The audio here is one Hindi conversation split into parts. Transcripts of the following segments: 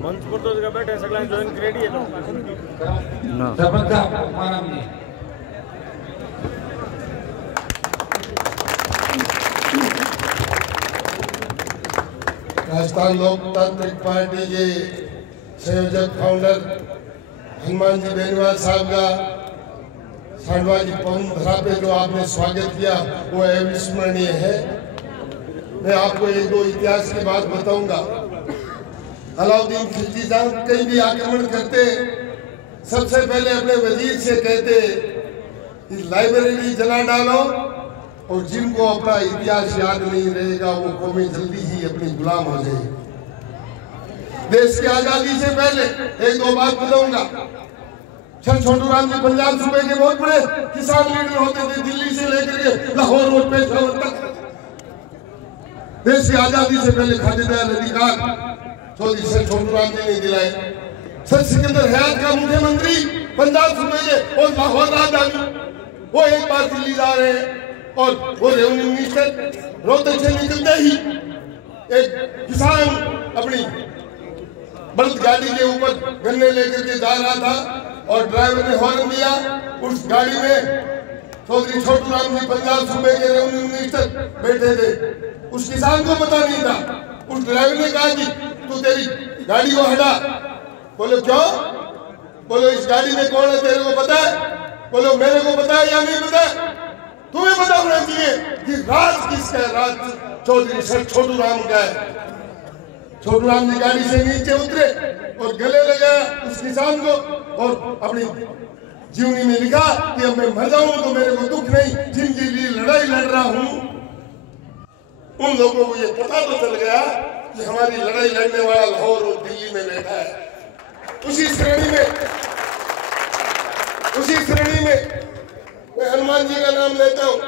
मंच पर तो जगह बैठे सगळ्यांनी जॉईन करेली आहे राजस्थान लोकतांत्रिक पार्टी के संयोजक फाउंडर हनुमान जी बेनीवाल साहब का सांडवा की पवन धरा पे जो आपने स्वागत किया वो अविस्मरणीय है। मैं आपको एक दो इतिहास की बात बताऊंगा। अलाउद्दीन खिलजी जब कहीं भी आक्रमण करते सबसे पहले अपने वजीर से कहते कि लाइब्रेरी जला डालो और जिनको अपना इतिहास याद नहीं रहेगा वो कौमें जल्दी ही अपनी गुलाम हो जाएगी। देश की आजादी से पहले एक दो बात बताऊंगा। सर छोटू राम जी पंजाब सूबे के बहुत बड़े किसान लीडर होते थे, दिल्ली से लेकर के लाहौर और पेशावर तक। देश की आजादी से पहले खातिरदार अधिकार चौधरी सर छोटू राम जी ने दिलाए। सर सिकंदर हयात का मुख्यमंत्री पंजाब सूबे के और लाहौर राजधानी, वो एक बार दिल्ली जा रहे हैं और वो रेवेन्यू मिनिस्टर रोहतक से निकलते ही एक किसान अपनी बल्द गाड़ी के ऊपर गन्ने लेकर के जा रहा था और ड्राइवर ने हॉर्न दिया। उस गाड़ी में चौधरी छोटू राम जी पंजाब सूबे के रेवेन्यू मिनिस्टर बैठे थे। उस किसान को पता नहीं था। उस ड्राइवर ने कहा कि तू तेरी गाड़ी को हटा। बोले क्यों? बोले इस गाड़ी में कौन है तेरे को पता है? बोलो मेरे को पता है या नहीं पता है? तुम्हें पता होना चाहिए कि राज किसका है। राज चौधरी सर छोटू राम का है। छोटू राम जी गाड़ी से नीचे उतरे और गले लगाया उस किसान को और अपनी जीवनी में लिखा कि अब मैं मर जाऊं तो मेरे को दुख नहीं, जिनके लिए लड़ाई लड़ रहा हूं। उन लोगों को ये पता तो चल गया कि हमारी लड़ाई लड़ने वाला लाहौर और दिल्ली में बैठा है। उसी श्रेणी में मैं हनुमान जी का नाम लेता हूँ।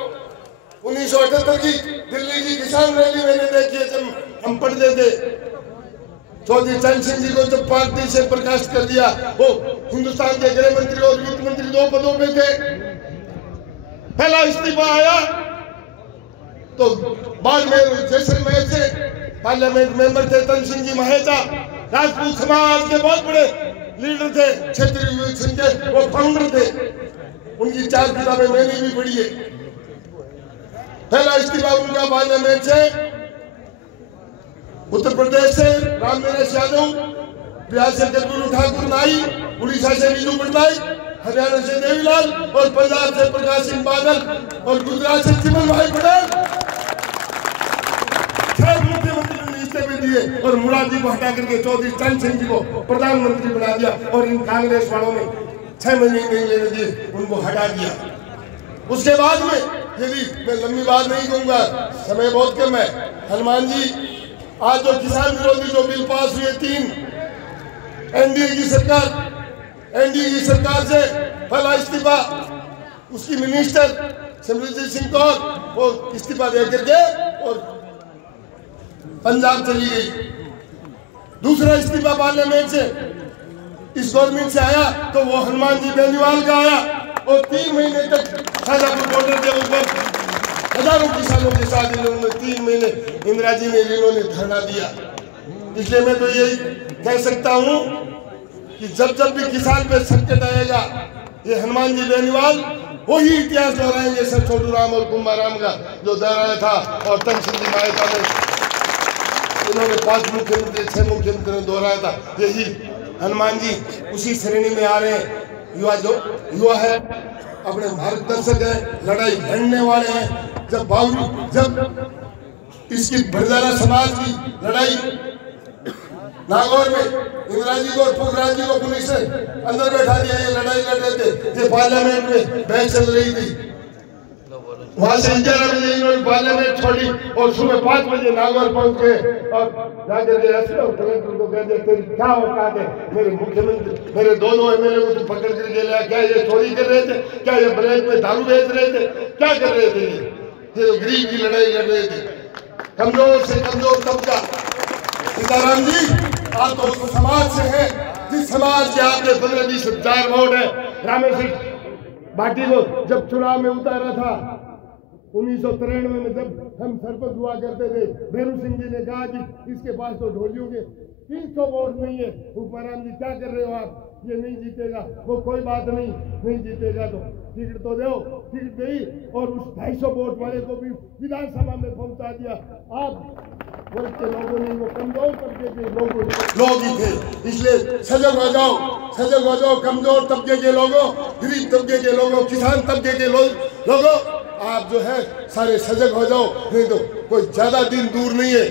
1978 की दिल्ली की किसान रैली मैंने देखी है जब हम पढ़ते थे। चौधरी चरण सिंह जी को जब पार्टी से बर्खास्त कर दिया, वो हिंदुस्तान के गृह मंत्री और वित्त मंत्री दो पदों पे थे। पहला इस्तीफा आया तो बाद में जैसलमेर से पार्लियामेंट मेंबर थे तन सिंह जी महेता, राजपूत समाज के बहुत बड़े लीडर थे, क्षेत्रीय विवेक सिंह के वो फाउंडर थे। उनकी 4 किताबें मैंने भी पढ़ी है। पहला इस्तीफा उनका पार्लियामेंट से, उत्तर प्रदेश से राम नरेश यादव, बिहार से कर्पूरी ठाकुर नाई, उड़ीसा से विजू पटनायक, हरियाणा से देवीलाल और पंजाब से प्रकाश सिंह बादल और गुजरात से चिमन भाई पटेल। 6 मुख्यमंत्री ने इस्तीफे दिए और मुरारजी को हटा करके चौधरी चरण सिंह जी को प्रधानमंत्री बना दिया और इन कांग्रेस वालों ने 6 महीने नहीं लेने दिए, उनको हटा दिया। उसके बाद में यदि मैं लंबी बात नहीं कहूंगा, समय बहुत कम है। हनुमान जी आज जो किसान विरोधी जो बिल पास हुए 3 एनडीए की सरकार से पहला इस्तीफा उसकी मिनिस्टर सिमरनजीत सिंह कौर वो इस्तीफा दे करके और पंजाब चली गई। दूसरा इस्तीफा पार्लियामेंट से इस गवर्नमेंट से आया तो वो हनुमान जी बेनीवाल का आया और 3 महीने तक शाजापुर बॉर्डर के ऊपर हजारों किसानों के साथ इन्होंने 3 महीने इंदिरा जी ने इन्होंने धरना दिया। इसलिए मैं तो यही कह सकता हूं कि जब भी किसान पे संकट आएगा ये हनुमान जी बेनीवाल वही इतिहास दोहराएंगे सर छोटू राम और कुंभाराम का जो दोहराया था और तन सिंह जी महेता ने इन्होंने 5 मुख्यमंत्री 6 मुख्यमंत्री ने दोहराया था। यही हनुमान जी उसी श्रेणी में आ रहे हैं। युवा है, अपने मार्गदर्शक है, लड़ाई लड़ने वाले हैं। जब इसकी भरदारा समाज की लड़ाई नागौर में इंदिरा जी को और पुखराज जी को पुलिस ने अंदर बैठा दिया, ये लड़ाई लड़ रहे थे, ये पार्लियामेंट में बहस चल रही थी। वहां से 11 बजे इन्होंने पार्लियामेंट छोड़ी और सुबह 5 बजे नागौर पहुंच गए और जाकर कलेक्टर को कह दिया तेरी क्या औकात है, मेरे मुख्यमंत्री मेरे 2 एमएलए को तू पकड़ कर ले, क्या ये चोरी कर रहे थे, क्या ये ब्लैक में दारू बेच रहे थे, क्या कर रहे थे? ये गरीब की लड़ाई लड़ रहे थे, कमजोर से कमजोर तबका। सीताराम जी आप तो उस समाज से हैं जिस समाज के आपने 15-20 हजार वोट है। रामेश्वर भाटी को जब चुनाव में उतारा था 1993 में जब हम सरपंच हुआ करते थे, भैरू सिंह जी ने कहा कि इसके पास तो ढोलियों के 300 वोट नहीं है। हुक्मरान जी क्या कर रहे हो आप, ये नहीं जीतेगा। वो कोई बात नहीं जीतेगा तो टिकट तो दो। टिकट दी और उस 250 वोट वाले को भी विधानसभा में पहुंचा दिया। आप वर्ग के लोगों ने, वो कमजोर तबके के लोग ही थे, इसलिए सजग हो जाओ कमजोर तबके के लोगों, गरीब तबके के लोगों, किसान तबके के लोगों, आप जो है सारे सजग हो जाओ, नहीं तो कोई ज्यादा दिन दूर नहीं है।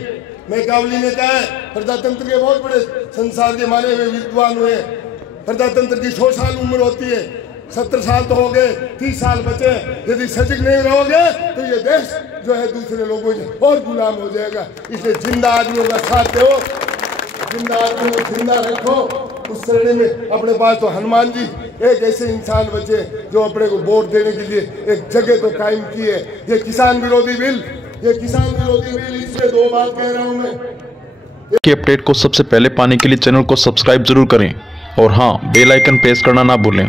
मैकावली ने कहा है प्रजातंत्र के बहुत बड़े संसार के माने हुए विद्वान हुए। प्रजातंत्र की 100 साल उम्र होती है, 70 साल तो हो गए, 30 साल बचे। यदि सजग नहीं रहोगे तो ये देश जो है दूसरे लोगों से और गुलाम हो जाएगा। इसलिए जिंदा आदमियों का साथ दो, जिंदा आदमियों को जिंदा रखो। उस श्रेणी में अपने पास तो हनुमान जी एक ऐसे इंसान बचे जो अपने को वोट देने के लिए एक जगह तो कायम की है। ये किसान विरोधी बिल, इसलिए 2 बात कह रहा हूं मैं की अपडेट को सबसे पहले पाने के लिए चैनल को सब्सक्राइब जरूर करें और हाँ, बेल आइकन प्रेस करना ना भूलें।